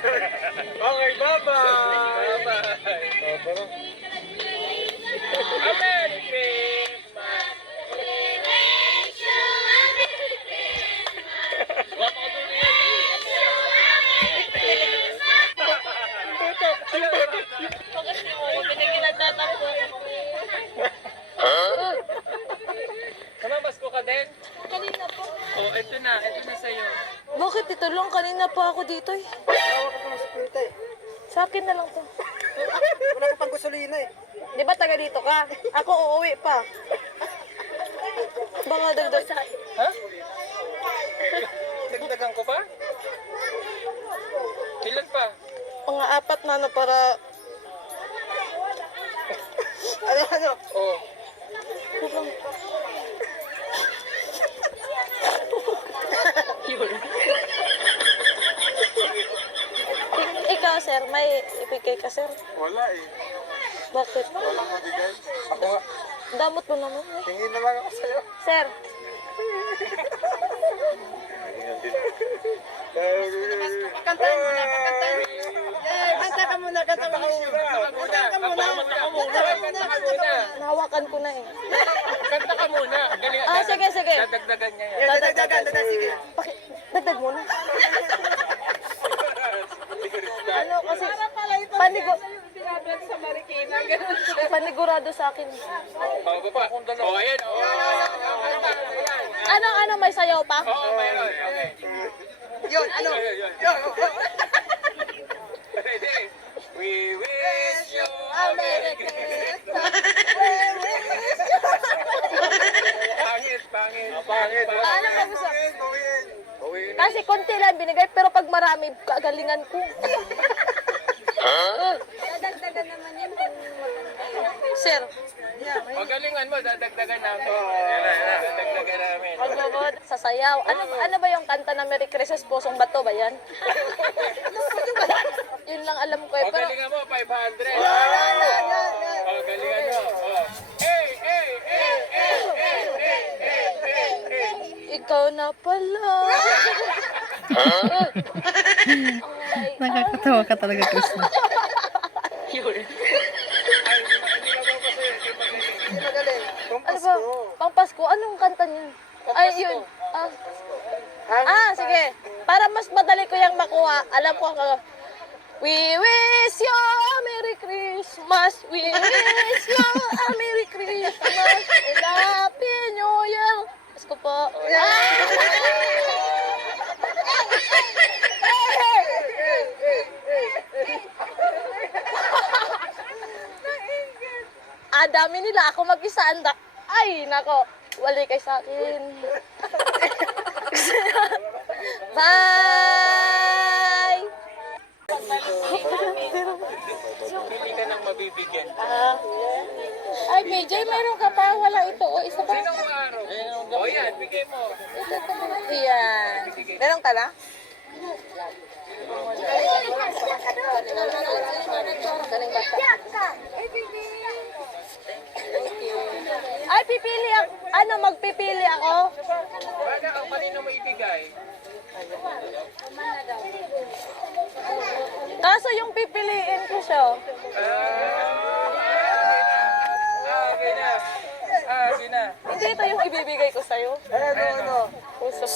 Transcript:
Okay, bye-bye. Bye-bye. Merry Christmas. Namamasko ka din? Kanina po. Oh, ito na sa'yo. Bakit ito lang? Kanina pa ako dito eh. Hawak ko ng split eh. Sa akin na lang to. Wala ko pang gasolina eh. Di ba taga dito ka? Ako uuwi pa. Baka dagdag. Ha? Dagdagan ko pa? Ilan pa? Mga apat na ano para... Ano? Oh. Ikaw sir, may ipigay ka sir? Wala eh. Bakit? Walang mabigay. Ako nga. Damot mo naman eh. Tingin na lang ako sa'yo. Sir, Pakantayin muna, pakantayin. Kanta ka muna, kanta ka muna. Kanta ka muna. nahawakan ko na eh. Kanta ka muna. Galing. Ah, sige, sige. Dadagdagan niya yan. Dagdagan, sige. Dagdag mo na. Ano kasi, panigurado sa akin. Oh, ayan. Oh. Ano, may sayaw pa? Oo, mayroon. Okay. Yun, ano? Yun. Ready? We wish you a Merry Christmas. Pangit. Ano ba gusto? Kasi konti lang binigay, pero pag marami, kagalingan ko. Dadagdagan naman yan. Sir, Magalingan mo, dadagdagan namin. Dadagdagan namin. magbabod sa sayaw. Ano ba yung kanta na Merry Christmas, Pusong Bato ba yan? Yun lang alam ko eh. Pero Magalingan mo, 500. Magalingan mo. Oh. ikaw na pala. Nakakatawa ka talaga, Krishna. Ano ba? Pang Pasko, anong kanta niyan? Ay, yun. Sige. Para mas madali ko yung makuha, alam ko ako. We wish you a Merry Christmas. We wish you a Merry Christmas. And Happy New Year. Pasko po. Dami nila. Ako mag-isa andak. Ay, nako. Wali kay sa akin. Bye! Pili ka ng mabibigyan. Ay, BJ, meron ka pa. Wala ito. O, isa pa. Sinong araw? O yan, bigay mo. Yan. Meron ka na? Galing bata. Ay, pipili ako. Ano, magpipili ako? Bada ang kanino mo ibigay? Kaso yung pipiliin ko siya. Okay na. Hindi ito yung ibibigay ko sa'yo. Ano? Puso.